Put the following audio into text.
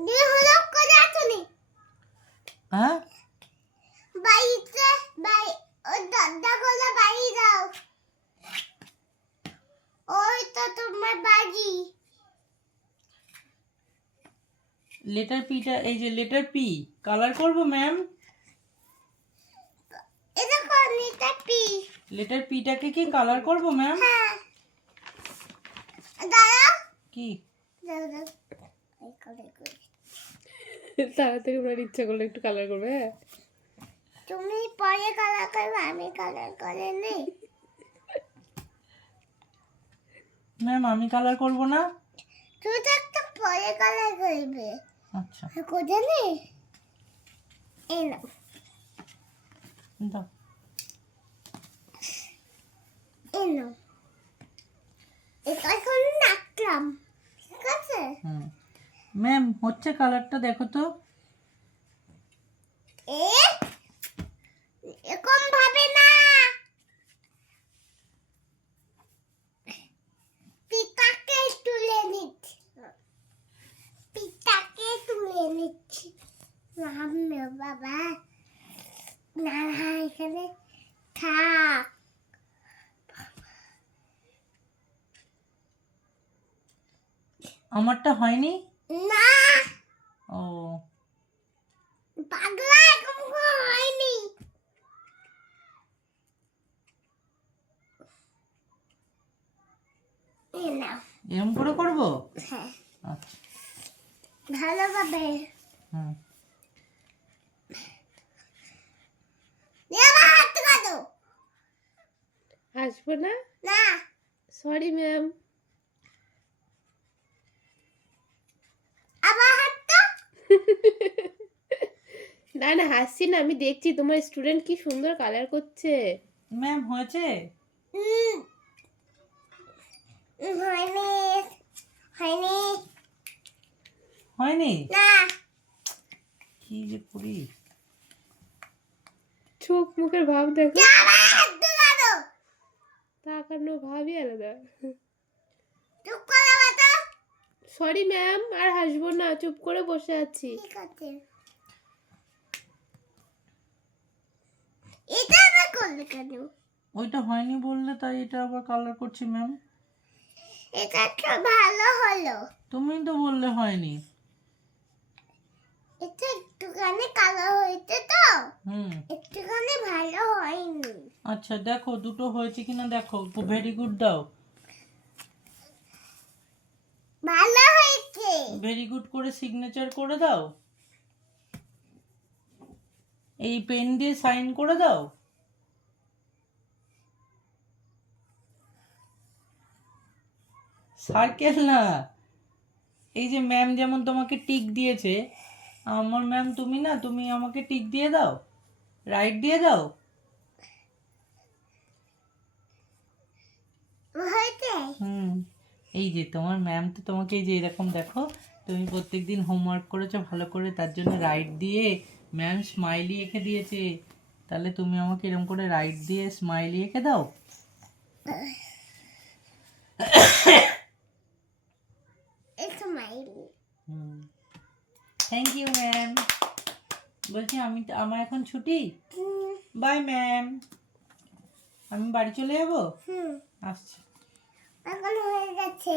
দিয়ে হলো করে আসুনি হ্যাঁ বাইরে বাই ওই দরজা খোলা বাইরে যাও ওই তো তোমার বাড়ি লেটার পিটা এই যে লেটার পি কালার করব ম্যাম এটা কোন এটা পি লেটার পিটাকে কি কালার করব ম্যাম হ্যাঁ দাঁড়াও কি দাঁড়াও এই কালার করে তাড়াতাড়ি ওনার ইচ্ছা করলে একটু কালার করবে হ্যাঁ তুমি পরে কালার করবে আমি কালার করে নেই ম্যাম আমি কালার করব না তুই তো একটা পরে কালার করবে আচ্ছা কোথা নেই এই নাও দাও এই নাও এটা এখন নাকলাম ঠিক আছে ম্যাম হচ্ছে কালারটা দেখো তো এরকম ভাবে না পিতাকে তুলে নিচ্ছি না বাবা না এখানে থাক আমারটা হয়নি না ও পাগলা এরকম করে হয়নি এই নাও এরকম করে করব হ্যাঁ আচ্ছা ভালোভাবে হুম এবার হাত কাটো আসবো না না সরি ম্যাম আবার হাতটা না না হাসছি না আমি দেখছি তোমার স্টুডেন্ট কি সুন্দর কালার করছে ম্যাম হয়েছে হয়নি হয়নি হয়নি না কি যে করি চোখ মুখের ভাব দেখো আবার হাত কাটো তাকানো ভাবই আলাদা চুপ করে বাতা সরি ম্যাম আর হাসবো না চুপ করে বসে আছি ঠিক আছে এটা আবার করলে কেন ওইটা হয়নি বললে তাই এটা আবার কালার করছি ম্যাম এটা তো ভালো হলো তুমি তো বললে হয়নি এটা একটুখানি কালো হয়েছে তো একটুখানি ভালো হয়নি আচ্ছা দেখো দুটো হয়েছে কিনা দেখো ভেরি গুড দাও ভালো হয়েছে ভেরি গুড করে সিগনেচার করে দাও এই পেন দিয়ে সাইন করে দাও সার্কেল না এই যে ম্যাম যেমন তোমাকে টিক দিয়েছে আমার ম্যাম তুমি না তুমি আমাকে টিক দিয়ে দাও রাইট দিয়ে দাও হয়েছে এই যে তোমার ম্যাম তো তোমাকে এই যে এরকম দেখো তুমি প্রত্যেকদিন হোমওয়ার্ক করেছো ভালো করে তার জন্য রাইট দিয়ে ম্যাম স্মাইলি এঁকে দিয়েছে তাহলে তুমি আমাকে এরকম করে রাইট দিয়ে স্মাইলি এঁকে দাও থ্যাংক ইউ ম্যাম বলছি আমার এখন ছুটি বাই ম্যাম আমি বাড়ি চলে যাবো আসছি এখন হয়ে গেছে